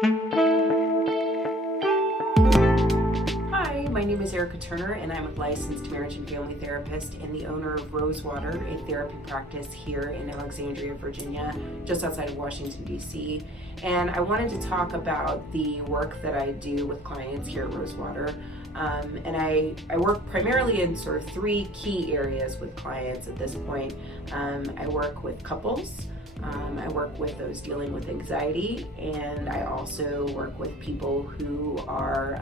Hi, my name is Erica Turner, and I'm a licensed marriage and family therapist and the owner of Rosewater, a therapy practice here in Alexandria, Virginia, just outside of Washington, D.C. And I wanted to talk about the work that I do with clients here at Rosewater. And I work primarily in sort of three key areas with clients at this point. I work with couples. I work with those dealing with anxiety, and I also work with people who are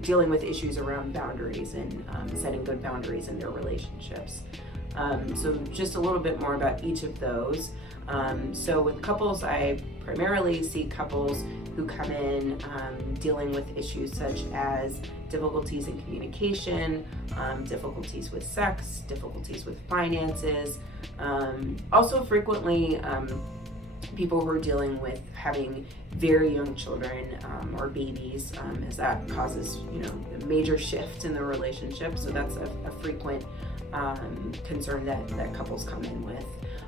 dealing with issues around boundaries and setting good boundaries in their relationships. So just a little bit more about each of those. So with couples, I primarily see couples who come in dealing with issues such as difficulties in communication, difficulties with sex, difficulties with finances. Also frequently people who are dealing with having very young children or babies, as that causes a major shift in the relationship. So that's a frequent concern that couples come in with.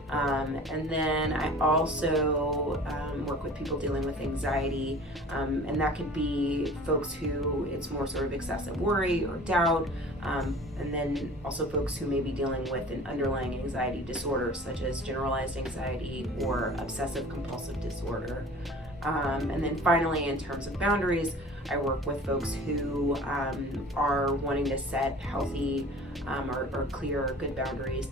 And then I also work with people dealing with anxiety, and that could be folks who it's more sort of excessive worry or doubt, and then also folks who may be dealing with an underlying anxiety disorder such as generalized anxiety or obsessive compulsive disorder. And then finally, in terms of boundaries, I work with folks who are wanting to set healthy or clear or good boundaries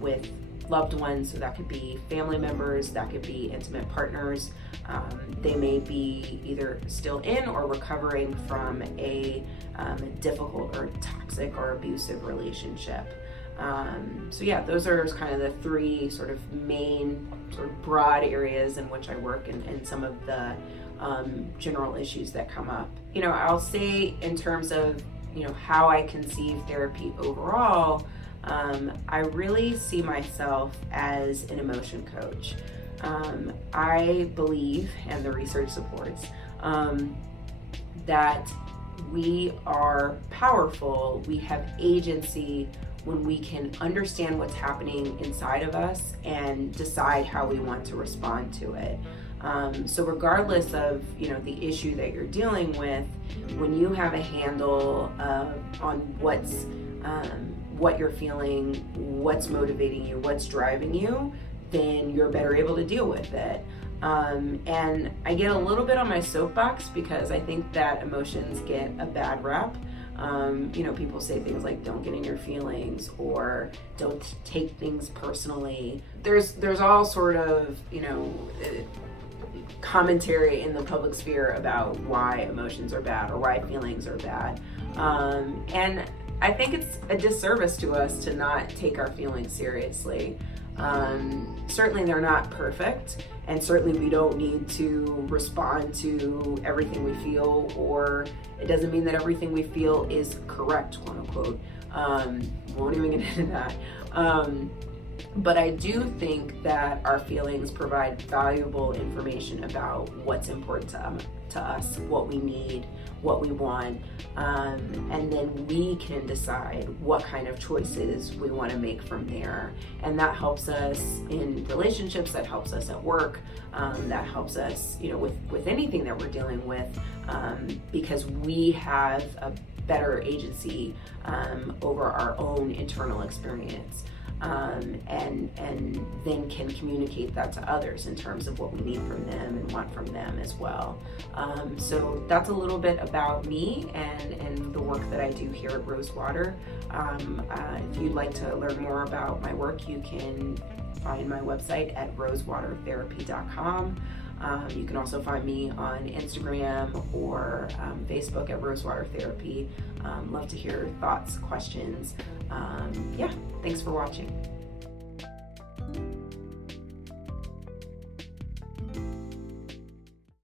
with loved ones. So that could be family members, that could be intimate partners. They may be either still in or recovering from a difficult or toxic or abusive relationship. So yeah, those are kind of the three sort of main sort of broad areas in which I work and some of the general issues that come up. I'll say in terms of how I conceive therapy overall, I really see myself as an emotion coach. I believe, and the research supports, that we are powerful, we have agency when we can understand what's happening inside of us and decide how we want to respond to it. So regardless of the issue that you're dealing with, when you have a handle on what you're feeling, what's motivating you, what's driving you, then you're better able to deal with it. And I get a little bit on my soapbox because I think that emotions get a bad rap. People say things like don't get in your feelings or don't take things personally. There's all sort of commentary in the public sphere about why emotions are bad or why feelings are bad, and I think it's a disservice to us to not take our feelings seriously. Certainly they're not perfect, and certainly we don't need to respond to everything we feel, or it doesn't mean that everything we feel is correct, quote unquote. Won't even get into that. But I do think that our feelings provide valuable information about what's important to us, what we need, what we want, and then we can decide what kind of choices we want to make from there. And that helps us in relationships, that helps us at work, that helps us with anything that we're dealing with, because we have a better agency over our own internal experience. And then can communicate that to others in terms of what we need from them and want from them as well. So that's a little bit about me and the work that I do here at Rosewater. If you'd like to learn more about my work, you can find my website at rosewatertherapy.com. You can also find me on Instagram or Facebook at Rosewater Therapy. Love to hear thoughts, questions. Thanks for watching.